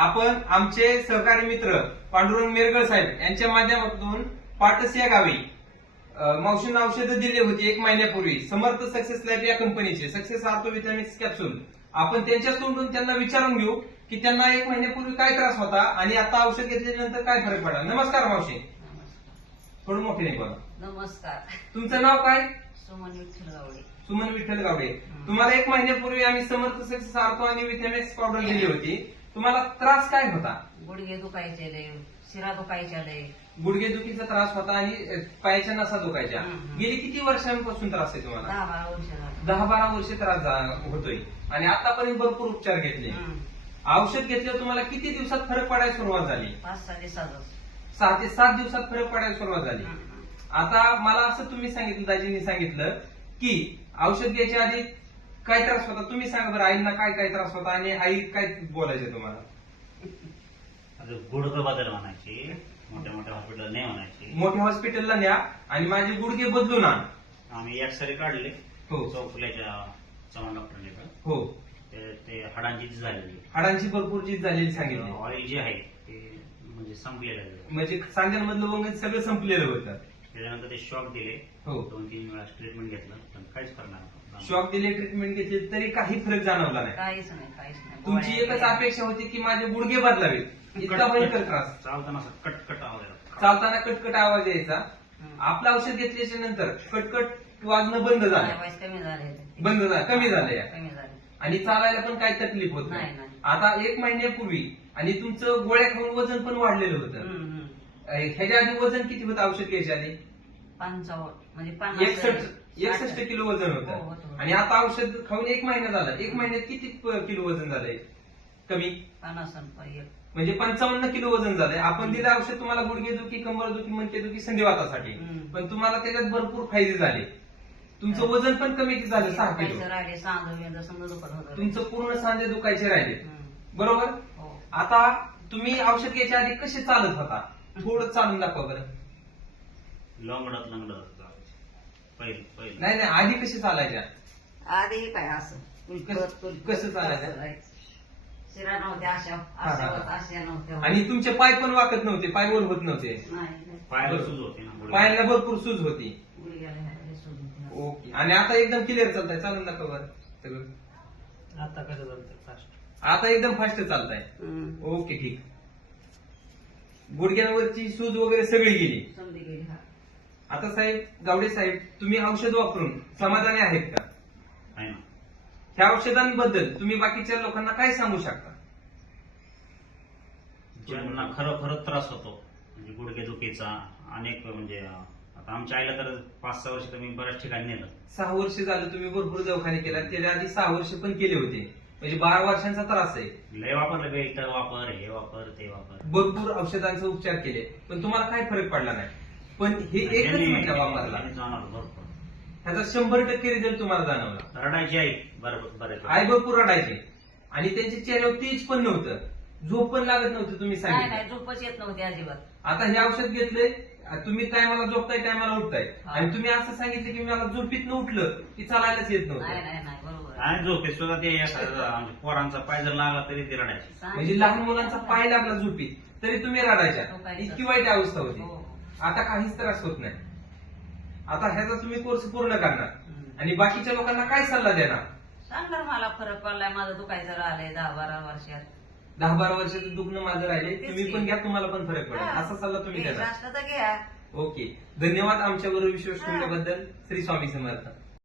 आपण आमचे सहकारी मित्र पांडुरंग मेरगळ साहेब यांच्या माध्यमातून पाटस या गावी मावशींना औषधं दिली होती 1 महिन्यापूर्वी. समर्थ सक्सेस लाईफ या कंपनीचे सक्सेस आर्थो विटॅमिक्स कॅप्सूल. आपण त्यांच्या तोंडून त्यांना विचारून घेऊ की त्यांना 1 महिन्यापूर्वी काय त्रास होता आणि आता औषध घेतल्यानंतर काय फरक पडला. नमस्कार मावशी. थोडं मोठे नाही बोला. नमस्कार. तुमचं नाव काय? सुमन विठ्ठल गावडे. सुमन विठ्ठल गावडे. तुम्हाला 1 महिन्यापूर्वी आम्ही समर्थ सक्सेस आर्थो आणि विटॅमिक्स पावडर दिली होती. तुम्हाला त्रास काय होता? गुडघे दुखायचे लय, शिरा दुखायच्या लय, गुडघेदुखीचा त्रास होता आणि पायाच्या नसा दुखायच्या. गेली किती वर्षांपासून त्रास आहे तुम्हाला? 10-12 वर्ष झाली. 10-12 वर्ष त्रास होतोय आणि आतापर्यंत भरपूर उपचार घेतले. औषध घेतल्यावर तुम्हाला किती दिवसात फरक पडायला सुरुवात झाली? 5-6 दिवसातच. 6 ते 7 दिवसात फरक पडायला सुरुवात झाली. आता मला असं तुम्ही सांगितलं, दाजींनी सांगितलं की औषध घ्यायच्या आधी काय त्रास होता तुम्ही सांगा बरं. आईंना काय काय त्रास होता आणि आई काय बोलायचे तुम्हाला? गुडघे बदल म्हणायची, मोठ्या मोठ्या हॉस्पिटल नाही म्हणायची. मोठ्या हॉस्पिटलला न्या आणि माझे गुडघे बदलून आण. आम्ही एक्सरे काढले हो. चौफुल्याच्या चव्हाण डॉक्टरने. हो. ते हाडांची झीज झालेली, हाडांची भरपूर चीज झालेली सांगितली. ऑइल जे आहे ते म्हणजे संपलेलं आहे. म्हणजे सांध्यांमधलं वंगण सगळं संपलेलं होतं. त्याच्यानंतर ते शॉक दिले. हो. 2-3 वेळा ट्रीटमेंट घेतलं पण काहीच फरक नाही. शॉक दिले, ट्रीटमेंट घेतली तरी काही फरक जाणवला नाही. काहीच नाही, काहीच नाही. तुमची एकच अपेक्षा होती की माझे गुडघे बदलावेत. इतका भयंकर त्रास. चालताना असं कटकट आवाज यायचा. चालताना कटकट आवाज यायचा. आपलं औषध घेतल्याच्या नंतर कटकट वाजणं बंद झालं. वयस कमी झाले, बंद झालं, कमी झालं या. कमी झाले. आणि चालायला पण काही तकलीफ होत नाही, नाही. नाही. आता 1 महिन्यापूर्वी आणि तुमचं गोळ्या खाऊन वजन पण वाढलेलं होतं. ह्याच्या आधी वजन किती होतं औषध घ्यायच्या आधी? 55 म्हणजे 61 किलो वजन हो, होतं. होतं. आणि आता औषध खाऊन 1 महिना झाला. 1 महिन्यात किती किलो वजन झालंय? कमी 50 म्हणजे 55 किलो वजन झालंय. आपण दिलं औषध तुम्हाला गुडघेदुखी, कंबरदुखी, मणकेदुखी, संधिवातासाठी. पण तुम्हाला त्याच्यात भरपूर फायदे झाले. तुमचं वजन पण कमी झालं 6 किलो. राहिले, सांधं समजा दुखत होतं. तुमचं पूर्ण सांधे दुखायचे राहिले. बरोबर. हो. आता तुम्ही औषध घ्यायच्या आधी कसे चालत होता? थोडं चालून दाखवा बरं. लंगडत पहिलं नाही नाही, आधी कसे चालायच्या? आधी काय असं कसं चालायचं? शिरा नव्हत्या, अशा नव्हत्या. आणि तुमचे पाय पण वाकत नव्हते, पाय वर होत नव्हते. नाही, पायाला सूज होती ना, पायांना भरपूर सूज होती. गुडघ्याला हे सूज होती. ओके. आणि आता एकदम क्लिअर चालताय. चालून दाखवा बरं सगळं. आता कसं चालतं फास्ट. आता एकदम फास्ट चालताय. ओके, ठीक. गुडघ्यांवरची सूज वगैरे सगळी गेली. समधी गेली. हा. आता साहेब, गावडे साहेब, तुम्ही औषध वापरून समाधानी आहेत का? आहे ना. ह्या औषधांबद्दल तुम्ही बाकीच्या लोकांना काय सांगू शकता? ज्यांना खरोखर त्रास होतो म्हणजे गुडघेदुखीचा अनेक म्हणजे आता आमच्या आईला तर 5-6 वर्ष तर मी बऱ्याच ठिकाणी नेलं. 6 वर्ष झालं तुम्ही भरपूर दवाखाने केला. त्याच्या आधी 6 वर्ष पण केले होते. म्हणजे 12 वर्षांचा त्रास आहे. लय वापरलं, बेल्ट वापर, हे वापर, ते वापर, भरपूर औषधांचा उपचार केले पण तुम्हाला काही फरक पडला नाही. पण हे एकच मिनिट वापरला, जाणार भरपूर. ह्याचा 100% रिझल्ट तुम्हाला जाणवला. रडायची आई बरेच आई भरपूर रडायचे आणि त्यांच्या चेहऱ्यावर तेज पण नव्हतं, झोप पण लागत नव्हतं. तुम्ही नाही सांगितलं. नाही, झोपच येत नव्हती अजिबात. आता हे औषध घेतले, तुम्ही टायमाला झोपताय, टायमाला उठताय. आणि तुम्ही असं सांगितलं की मला झोपीत उठलं की चालायलाच येत नाही नव्हतं. नाही नाही, बरोबर आहे. आणि झोपेत सुद्धा ते म्हणजे पोरांचा पाय जर लागला तरी ते रडायची. म्हणजे लहान मुलांचा पाय लागला झोपीत तरी तुम्ही रडायच्या. इतकी वाईट अवस्था होती. हो. आता काहीच त्रास होत नाही. आता ह्याचा तुम्ही कोर्स पूर्ण करणार आणि बाकीच्या लोकांना काय सल्ला देणार? सांगणार मला फरक पडलाय, माझं दुखायचं राहिलंय 10-12 वर्षात. 10-12 वर्षाचं दुखणं माझं राहिले, तेच तुम्ही की. पण घ्या, तुम्हाला पण फरक पडेल. हा. असा सल्ला तुम्ही घ्यायचं देणार. असलं तर घ्या. ओके. धन्यवाद आमच्यावर विश्वास ठेवल्याबद्दल. श्री स्वामी समर्थ.